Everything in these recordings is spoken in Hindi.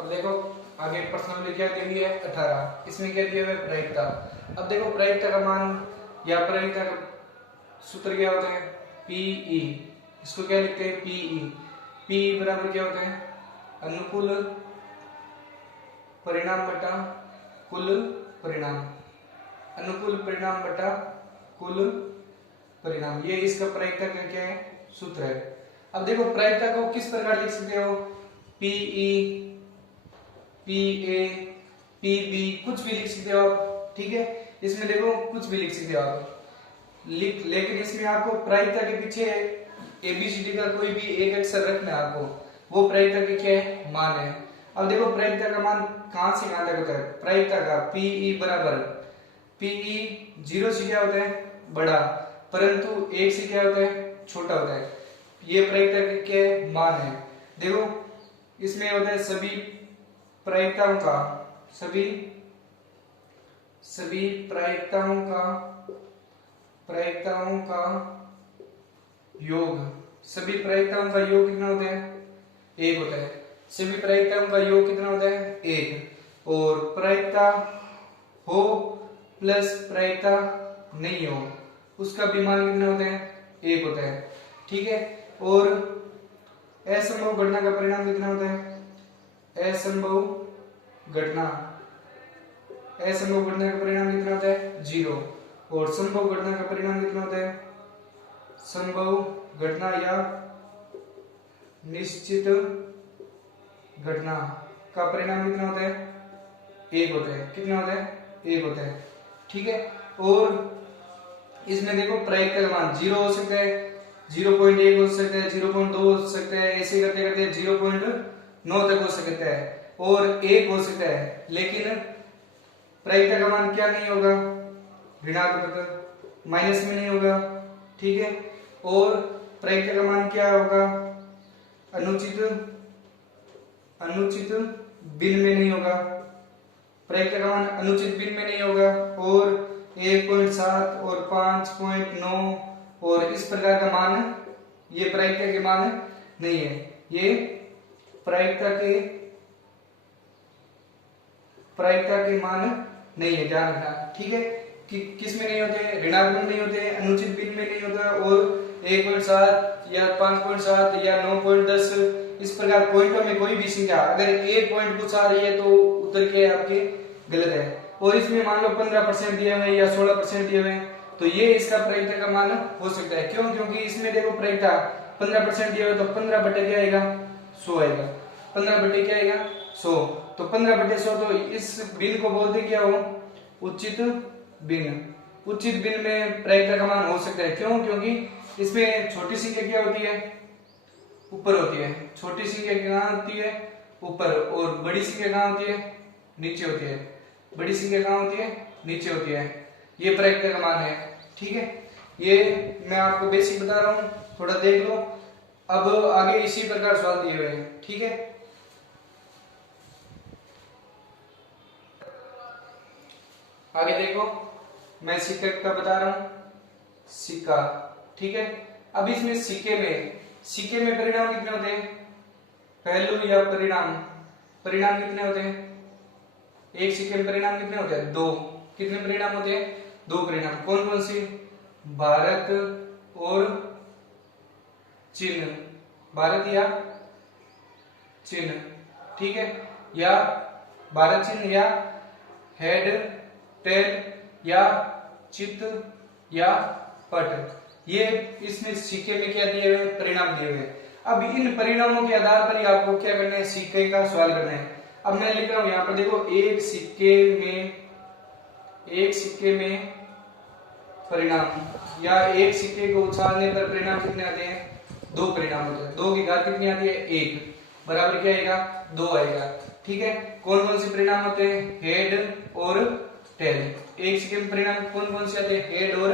अब देखो आगे प्रश्नावली क्या दी हुई है 18, इसमें क्या दिया हुआ है प्रायिकता। अब देखो प्रायिकता का मान या प्रायिकता का सूत्र क्या होता है पीई, इसको क्या लिखते हैं पीई। पीई बराबर क्या होता है अनुकूल परिणाम बटा कुल परिणाम, अनुकूल परिणाम बटा कुल परिणाम, ये इसका प्रायिकता का क्या है सूत्र है। अब देखो प्रायिकता को किस प्रकार लिख सकते हो पीई, पीए, पीबी, कुछ भी लिख सकते हो आप, ठीक है। इसमें देखो कुछ भी लिख सकते हो आप लिख, लेकिन इसमें आपको प्रायिकता के पीछे एबीसीडी का कोई भी एक अक्षर रखना है आपको, वो प्रायिकता के क्या है मान है। अब देखो प्रायिकता का मान कहां से कहां तक होता है प्रायिकता का पीई बराबर पीई 0 से क्या होता है बड़ा, परंतु 1 से क्या होता है छोटा होता है। ये प्रायिकता के क्या है मान है। देखो इसमें होता है सभी प्रायिकताओं का सभी प्रायिकताओं का योग, सभी प्रायिकताओं का योग कितना होता है 1 होता है। सभी प्रायिकताओं का योग कितना होता है 1, और प्रायिकता हो प्लस प्रायिकता नहीं हो उसका भी मान कितना होता है 1 होता है, ठीक है। और असंभव घटना का परिणाम कितना होता है असंभव घटना का परिणाम कितना होता है 0, और संभव घटना का परिणाम कितना होता है संभव घटना या निश्चित घटना का परिणाम कितना होता है 1 होता है। कितना होता है 1 होता है, ठीक है। और इसमें देखो प्रायिकता का मान 0 हो सकता है, 0.1 हो सकता है, 0.2 हो सकता है, ऐसे करते करते 0.9 तक हो सकता है और 1 हो सकता है। लेकिन प्रायिकता का मान क्या नहीं होगा ऋणात्मक माइनस में नहीं होगा, ठीक है। और प्रायिकता का मान क्या होगा अनुचित बिन में नहीं होगा, प्रायिकता का मान अनुचित बिन में नहीं होगा। और 1.7 और 5.9 और इस प्रकार का मान ये प्रायिकता के मान नहीं है, ये प्रायिकता के मान नहीं है, ध्यान रखना, ठीक है। कि किस में नहीं होते ऋणात्मक नहीं होते, अनुचित बिन में नहीं होता, और 1.7 या 5.7 या 9.10 इस प्रकार पॉइंटों में कोई भी संख्या अगर 1 पॉइंट कुछ आ रही है तो उत्तर के आपके गलत है। और इसमें मान लो 15% दिए हुए या 16% दिए हुए तो ये इसका प्रायिकता का मान हो सकता है। क्यों? क्योंकि इसमें देखो प्रायिकता 15% दिया हुआ तो 15 बटे क्या आएगा 100 आएगा, 15 बटे क्या आएगा 100, तो 15 बटे 100 तो इस बिन को बोलते क्या हो उचित बिन। उचित बिन में प्रायिकता का मान हो सकता है। क्यों? क्योंकि इसमें छोटी संख्या क्या होती है ऊपर होती है, छोटी संख्या कहाँ होती है ऊपर, और बड़ी संख्या कहाँ होती है नीचे होती है, बड़ी संख्या कहाँ होती है नीचे होती है। ये प्रायिकता का मान है, ठीक है। ये मैं आपको बेसिक बता रहा हूं, थोड़ा देख लो। अब आगे इसी प्रकार सवाल दिए हुए हैं, ठीक है। आगे देखो मैं सिक्के का बता रहा हूं, सिक्का, ठीक है। अब इसमें सिक्के में परिणाम कितने होते हैं पहलू या परिणाम कितने होते हैं एक सिक्के में परिणाम कितने होते हैं 2, कितने परिणाम होते हैं 2 परिणाम। कौन कौन से भारत और चिन्ह, भारत या चिन्ह, ठीक है, या भारत चिन्ह या हेड टेल या चित्त या पट, ये इसमें सिक्के में क्या दिए हुए परिणाम दिए हुए। अब इन परिणामों के आधार पर ही आपको क्या करना है सिक्के का सवाल करना है। अब मैं लिख रहा हूं यहां पर देखो एक सिक्के में परिणाम या एक सिक्के को उछालने पर परिणाम कितने आते हैं 2 परिणाम होते हैं। 2 की घात कितनी आती है 1 बराबर क्या आएगा 2 आएगा, ठीक है। कौन कौन से परिणाम होते हैं हेड और टेल। एक सिक्के में परिणाम कौन कौन से आते हैं हेड और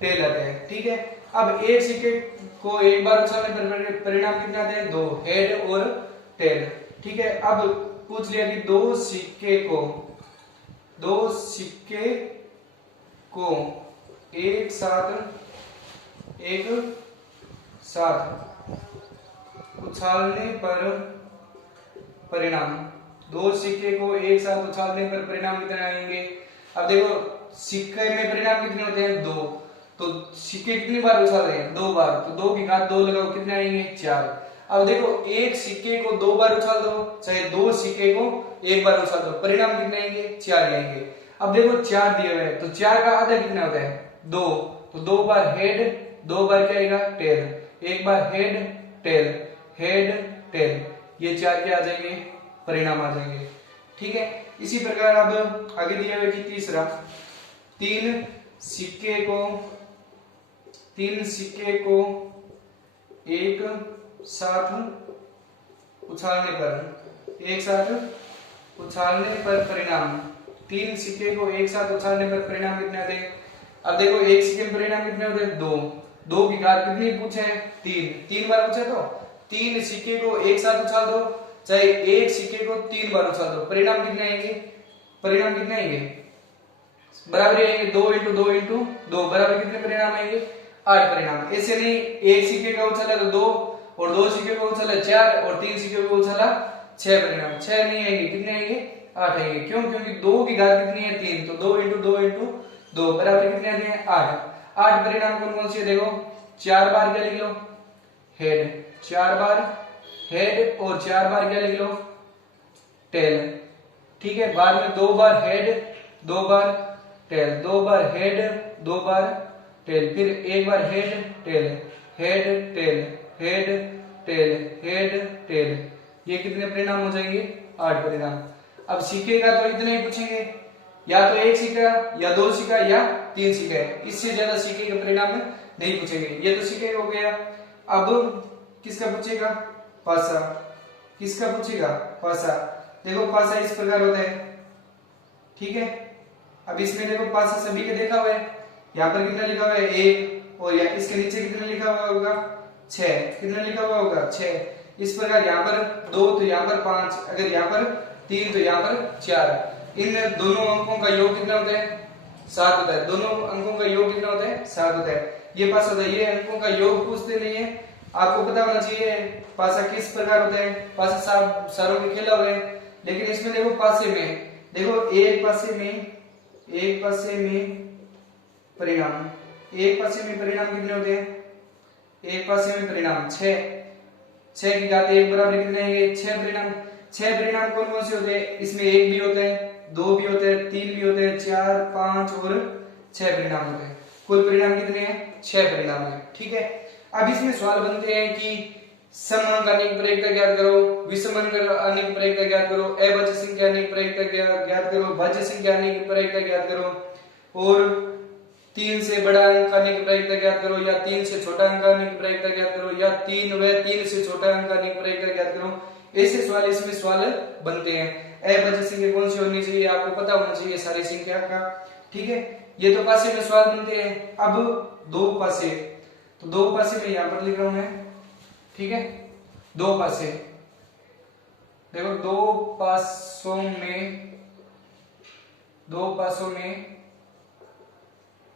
टेल आते हैं, ठीक है। अब एक सिक्के को एक बार उछालने पर परिणाम कितने आते हैं 2 हेड और टेल, ठीक है। अब पूछ लिया कि दो सिक्के को एक साथ उछालने पर परिणाम दो सिक्के को एक साथ उछालने पर परिणाम कितने आएंगे। अब देखो सिक्के में परिणाम कितने होते हैं, दो, तो सिक्के कितनी बार उछाल रहे हैं, दो बार, तो दो की घात दो लगाओ कितने आएंगे, चार। अब देखो एक सिक्के को दो बार उछाल दो, चाहे दो सिक्के को एक बार उछाल दो, परिणाम कितने आएंगे, चार आएंगे। अब देखो चार दिए हुए हैं, तो चार का आधा कितना होता है, दो, तो दो बार हेड, दो बार क्या आएगा, टेल, एक बार हेड टेल, हेड टेल, ये चार क्या आ जाएंगे, परिणाम आ जाएंगे। ठीक है, इसी प्रकार अब आगे दिया हुआ कि तीसरा, तीन सिक्के को एक साथ उछालने पर परिणाम, तीन सिक्के को एक साथ उछालने पर परिणाम कितने आते हैं। अब देखो एक सिक्के में परिणाम कितने होते हैं, दो, दो की घात कितनी पूछे हैं, तीन, तीन बार पूछे, तो तीन सिक्के को एक साथ उछाल दो, चाहे एक सिक्के को तीन बार उछाल दो, परिणाम कितने आएंगे, परिणाम कितने आएंगे, बराबर आएंगे, दो इंटू दो बराबर कितने परिणाम आएंगे, 8 परिणाम। ऐसे नहीं एक सिक्के का उछाला तो दो, और दो सिक्के को उछाला चार, और तीन सिक्के को उछाला 6 परिणाम, 6 नहीं आएंगे, कितने आएंगे, 8 आएंगे। क्यों, क्योंकि दो की घात कितनी है, तीन, तो दो इंटू दो बराबर कितने आते हैं, 8। 8 परिणाम कौन कौन से, देखो चार बार क्या लिख लो, हेड, चार बार हेड, और चार बार क्या लिख लो, टेल। ठीक है, बाद में दो बार हेड, दो बार टेल, दो बार हेड, दो बार टेल, फिर एक बार head tail, head tail, head tail, head tail, ये कितने परिणाम हो जाएंगे, 8 परिणाम। अब सिक्के का तो इतने ही पूछेंगे, या तो एक सिक्का, या दो सिक्का, या तीन सिक्का है, इससे ज्यादा सिक्के के परिणाम नहीं पूछेंगे। ये तो सिक्के हो गया। अब किसका पूछेगा, पासा, किसका पूछेगा, पासा। देखो पासा इस प्रकार होता है, ठीक है। अब इसमें देखो पासा सभी के देखा हुआ है, यहाँ पर कितना लिखा हुआ है, एक, और या इसके नीचे कितना लिखा हुआ होगा, 6, कितना लिखा हुआ होगा, 6। इस प्रकार यहाँ पर 2 तो यहाँ पर 5, अगर यहाँ पर 3 तो यहाँ पर 4। इन दोनों अंकों का योग कितना होता है, 7 होता है। दोनों अंकों का योग कितना होता है, 7 होता है। ये पासा होता है, ये अंकों का योग पूछते नहीं है, आपको पता होना चाहिए पासा किस प्रकार होता है। पासा सारों के खेला हुआ है, लेकिन इसमें देखो पासे में, देखो एक पासे में परिणाम, एक पासे में परिणाम कितने होते हैं, एक पासे में परिणाम 6, 6 की घात 1 बराबर कितने आएंगे, 6 परिणाम। 6 परिणाम कौन कौन से होते हैं, इसमें एक भी होता है, दो भी होते हैं, तीन भी होते हैं, 4, 5 और 6 परिणाम होते हैं। कुल परिणाम कितने हैं, 6 परिणाम है। ठीक है, अब इसमें सवाल बनते हैं कि सम अंक अनेक प्रयोक्ता ज्ञात करो, विषम अंक अनेक प्रयोक्ता ज्ञात करो, अभाज्य संख्या अनेक प्रयोक्ता ज्ञात करो, भाज्य संख्या अनेक प्रयोक्ता ज्ञात करो, और 3 से बड़ा अंक अनेक प्रयोक्ता ज्ञात करो, या 3 से छोटा अंक अनेक प्रयोक्ता ज्ञात करो, या 3 व 3 से छोटा अंक अनेक प्रयोक्ता ज्ञात करो। ऐसे सवाल इसमें सवाल बनते हैं। अभाज्य संख्या कौन सी होनी चाहिए, आपको पता होना चाहिए सारी संख्या का। ठीक है, ये तो पासे में सवाल बनते हैं। अब दो पासे, तो दो पासे में यहां पर लिख रहा हूं मैं, ठीक है। दो पासे, देखो दो पासों में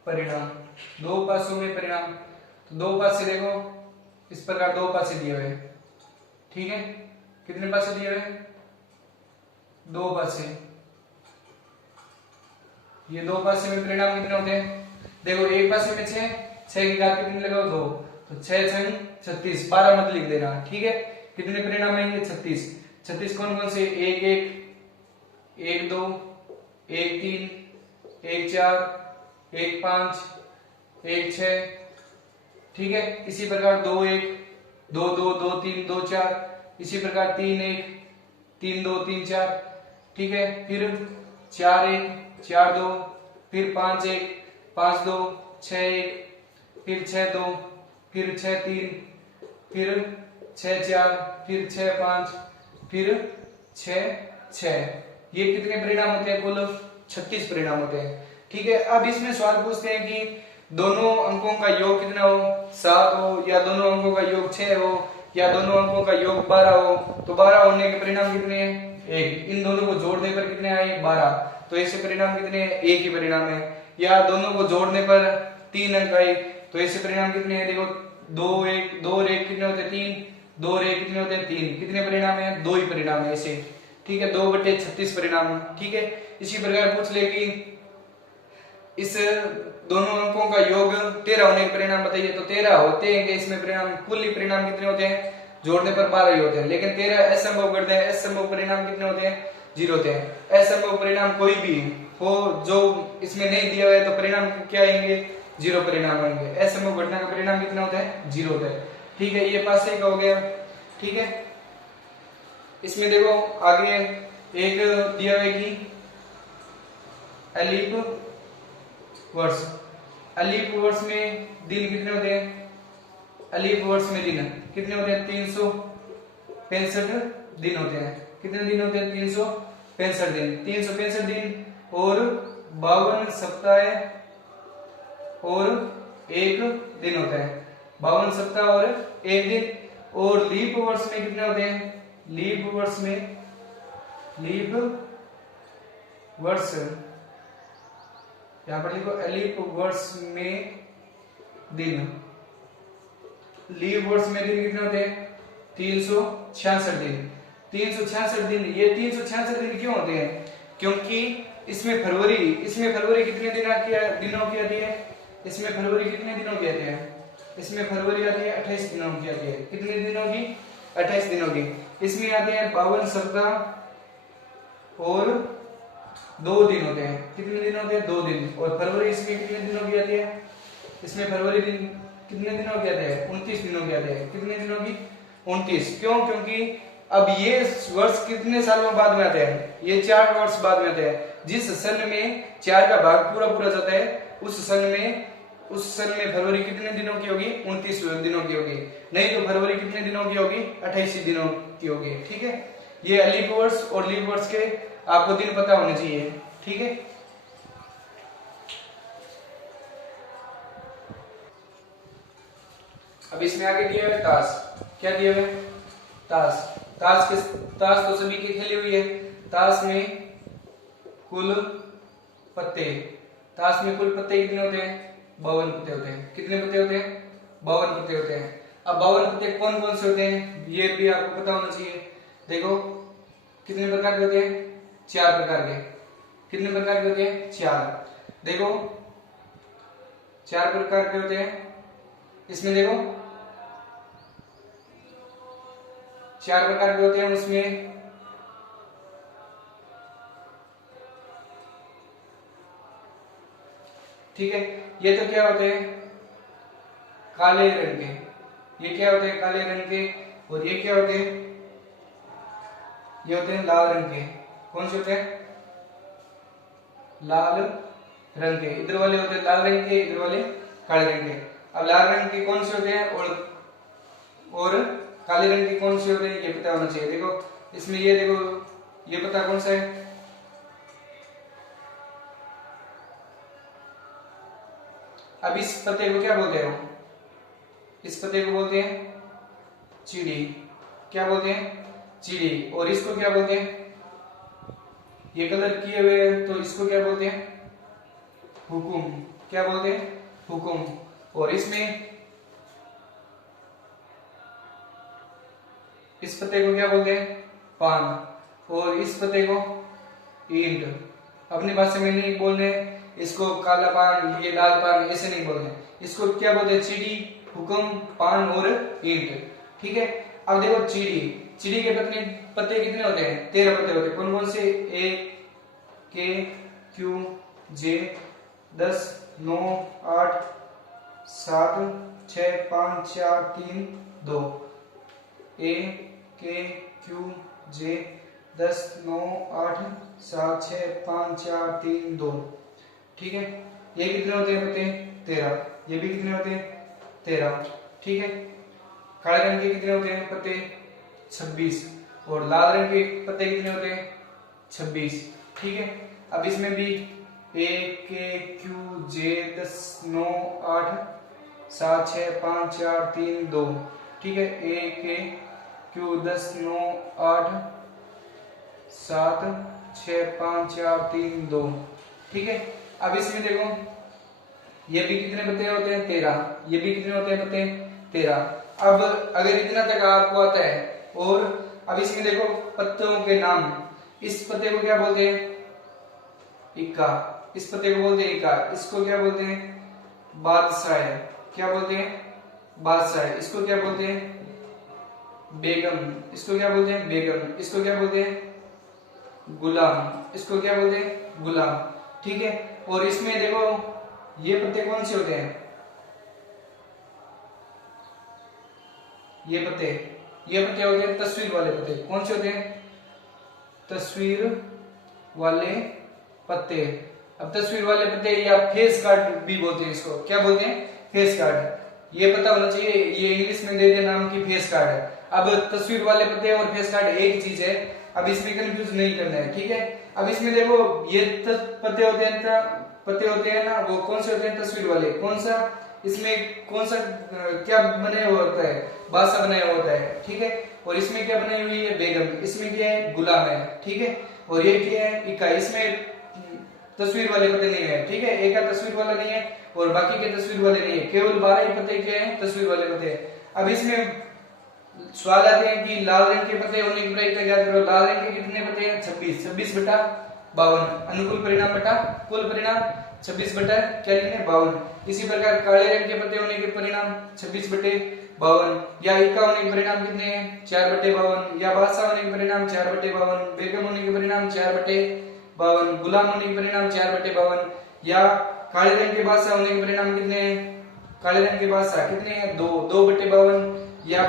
परिणाम, दो पासों में परिणाम। तो दो पासे देखो इस प्रकार दो पासे दिए हुए, ठीक है। कितने पासे दिए हुए, दो पासे। ये दो पासे में परिणाम कितने होते हैं, देखो एक पासे में 6, 6 की घात कितनी लगाओ, 2, तो 6 6 36, 12 मत लिख देना, ठीक है। कितने परिणाम आएंगे, 36। 36 कौन कौन से, 1 1, 1 2, 1 3, 1 4, 1 5, 1 6, ठीक है। इसी प्रकार 2 1, 2 2, 2 3, 2 4, इसी प्रकार 3 1, 3 2, 3 4, ठीक है। फिर 4 1, 4 2, फिर 5 1, 5 2, 6 1, फिर 6 2, फिर 6 3, फिर 6 4, फिर 6 5, फिर 6 6। ये कितने परिणाम होते हैं, कुल 36 परिणाम होते हैं, ठीक है। अब इसमें सवाल पूछते हैं कि दोनों अंकों का योग कितना हो, 7 हो, या दोनों अंकों का योग 6 हो, या दोनों अंकों का योग 12 हो। तो 12 होने के परिणाम कितने हैं, 1। इन दोनों को जोड़ने पर कितने आए, 12। तो ऐसे परिणाम कितने हैं, एक ही परिणाम है। या दोनों को जोड़ने पर 3 अंक आए, तो ऐसे परिणाम कितने हैं, देखो 2 1, 2 और 1 कितने होते हैं, 3, 2 और 1 कितने होते हैं, 3। कितने परिणाम है, 2 ही परिणाम है। ऐसे ठीक है, 2/36 परिणाम, ठीक है। इसी प्रकार पूछ ले कि इस दोनों अंकों का योग 13 होने के परिणाम बताइए, तो 13 होते हैं कि इसमें परिणाम, कुल ही परिणाम कितने होते हैं, जोड़ने पर 12 ही होते हैं, लेकिन 13 असंभव करते हैं, असंभव परिणाम कितने होते हैं, 0 होते हैं। असंभव परिणाम कोई भी हो जो इसमें नहीं दिया हुआ है तो परिणाम क्या आएंगे, 0 परिणाम आएंगे। असंभव घटना का परिणाम कितना होता है, 0 होता है, ठीक है। ये पास एक हो गया, ठीक है। इसमें देखो आगे एक दिया हुआ है कि अलीप वर्ष, अलीप वर्ष में दिन कितने होते हैं, अलीप वर्ष में दिन कितने होते हैं, 365 दिन होते हैं। कितने दिन होते हैं, 365 दिन, 365 दिन और 52 सप्ताह और 1 दिन होता है, 52 सप्ताह और 1 दिन। और लीप वर्ष में कितने होते हैं, लीप वर्ष में, लीप वर्ष यहां पर लिखो, लीप वर्ष में दिन, लीप वर्ष में दिन कितने होते हैं, 366 दिन, 366 दिन। ये 366 दिन क्यों होते हैं, क्योंकि इसमें फरवरी कितने दिनों की आती है, इसमें फरवरी कितने दिनों की आती है, इसमें फरवरी आती है 28 दिनों की आती है। कितने दिनों की, 28 दिनों की। इसमें आते हैं 52 सप्ताह और 2 दिन होते हैं। कितने दिन होते हैं, 2 दिन। और फरवरी इसमें कितने दिनों की आती है, इसमें फरवरी दिन कितने दिनों की आते हैं, 29 दिनों की आते हैं। कितने दिनों की, 29। क्यों, क्योंकि अब ये वर्ष कितने सालों बाद में आते हैं, ये 4 वर्ष बाद में आते हैं। जिस सन में 4 का भाग पूरा जाता है उस सन में फरवरी कितने दिनों की होगी, 29 दिनों की होगी। नहीं तो फरवरी कितने दिनों की होगी, 28 दिनों की होगी, ठीक है। ये अलीप वर्ष और लीप वर्ष के आपको दिन पता होने चाहिए, ठीक है। अब इसमें आगे दिया है ताश, क्या दिया है, ताश। ताश तो सभी की खेली हुई है। ताश में कुल पत्ते, ताश में कुल पत्ते कितने होते हैं, 52 पत्ते होते हैं। कितने पत्ते होते हैं, 52 पत्ते होते हैं। अब 52 पत्ते कौन कौन से होते हैं, ये भी आपको पता होना चाहिए। देखो कितने प्रकार के होते हैं, 4 प्रकार के। कितने प्रकार के होते हैं, 4। देखो 4 प्रकार के होते हैं। इसमें देखो 4 प्रकार के होते हैं, उसमें ठीक है। ये तो क्या होते हैं, काले रंग के। ये क्या होते हैं, काले रंग के। और ये क्या होते हैं, ये होते हैं लाल रंग के। कौन से होते हैं, लाल रंग के। इधर वाले होते हैं लाल रंग के, इधर वाले काले रंग के। अब लाल रंग के कौन से होते हैं और काले रंग के कौन से होते हैं, ये पता होना चाहिए। देखो इसमें ये देखो, ये पता कौन सा है, अब इस पत्ते को क्या बोलते हैं, इस पत्ते को बोलते हैं चिड़ी। क्या बोलते हैं, चिड़ी। और इसको क्या बोलते हैं, ये कलर किए हुए तो इसको क्या बोलते हैं, हुकुम। क्या बोलते हैं, हुकुम। और इसमें इस पत्ते को क्या बोलते हैं, पान। और इस पत्ते को ईंट। अपनी भाषा में नहीं बोलने, इसको काला पान, ये लाल पान, ऐसे नहीं बोलने। इसको क्या बोलते हैं, चिड़ी, हुकुम, पान और ईंट, ठीक है। अब देखो चिड़ी के पत्ते कितने होते हैं, 13 पत्ते होते हैं। कौन कौन से, ए, के, क्यू, जे, 10, 9, 8, 7, 6, 5, 4, 3, 2। ए, के, क्यू, जे, 10, 9, 8, 7, 6, 5, 4, 3, 2, ठीक है। ये कितने होते हैं पत्ते, 13। ये भी कितने होते हैं, 13, ठीक है। काले रंग के कितने होते हैं पत्ते, 26। और लाल रंग के पत्ते कितने होते हैं, 26, ठीक है। अब इसमें भी ए, के, क्यू, जे, 10, 9, 8, 7, 6, 5, 4, 3, 2, ठीक है। ए, के, क्यू, 10, 9, 8, 7, 6, 5, 4, 3, 2, ठीक है। अब इसमें देखो ये भी कितने पत्ते होते हैं, 13। ये भी कितने होते हैं पत्ते, 13। अब अगर इतना तक आपको आता है और अब इसमें देखो पत्तों के नाम, इस पत्ते को क्या बोलते हैं? इक्का। इस पत्ते को बोलते हैं इक्का। इसको क्या बोलते हैं? बादशाह। क्या बोलते हैं? बादशाह। इसको क्या बोलते हैं? बेगम। इसको क्या बोलते हैं? बेगम। इसको क्या बोलते हैं? गुलाम। इसको क्या बोलते हैं? गुलाम। ठीक है। और इसमें देखो ये पत्ते कौन से होते हैं? ये पत्ते होते हैं तस्वीर वाले पत्ते। कौन से होते हैं? तस्वीर वाले पत्ते। अब तस्वीर वाले पत्ते या फेस कार्ड भी बोलते हैं इसको। क्या बोलते हैं? Face card. ये पता होना चाहिए, ये इंग्लिश में दे दिया नाम की फेस कार्ड है। अब तस्वीर वाले पत्ते और फेस कार्ड एक ही चीज है, अब इसमें कंफ्यूज नहीं करना है। ठीक है। अब इसमें देखो ये पत्ते होते हैं ना, वो कौन से होते हैं? तस्वीर वाले। कौन सा इसमें कौन सा क्या बनाया हुआ होता है? बादशाह बनाया हुआ होता है। ठीक है। और इसमें क्या बनाई हुई है? बेगम। इसमें क्या है? गुलाम है। ठीक है। और ये क्या है? इक्का। इसमें तस्वीर वाले पत्ते नहीं है। ठीक है। एक का तस्वीर वाला नहीं है और बाकी के तस्वीर वाले नहीं है, केवल 12 ही पत्ते क्या है? तस्वीर वाले पत्ते। अब इसमें सवाल आते हैं कि लाल रंग के पत्ते होने की प्रायिकता ज्ञात करो। लाल रंग के कितने पत्ते हैं? 26। 26/52। अनुकूल परिणाम बटा कुल परिणाम 26 क्या लिखे? 52। इसी प्रकार काले रंग के पत्ते होने के परिणाम 26/52। या इक्का होने के परिणाम कितने हैं? 4/52। या बादशाह होने के परिणाम 4/52। बेगम होने के परिणाम 4/52। गुलाम होने के परिणाम 4/52। या काले रंग के बादशाह होने के परिणाम कितने हैं? काले रंग के बादशाह कितने हैं? 2/52। या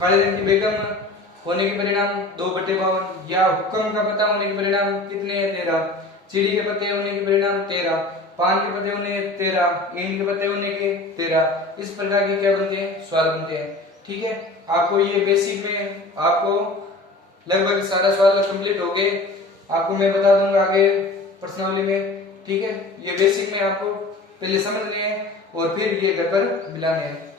काले रंग की बेगम होने के परिणाम 2/52। या हुक्म का पत्ता होने के परिणाम कितने हैं? 13। चीड़ी के पत्ते होने के परिणाम 13। पान के पत्ते होने 13। ईंट के पत्ते होने के 13। इस प्रकार के क्या बनते हैं? सवाल बनते हैं। ठीक है। आपको ये बेसिक में आपको लगभग सारा सवाल कंप्लीट हो गए। आपको मैं बता दूंगा आगे प्रश्नावली में। ठीक है। ये बेसिक में आपको पहले समझने हैं और फिर ये घर पर मिलाने हैं।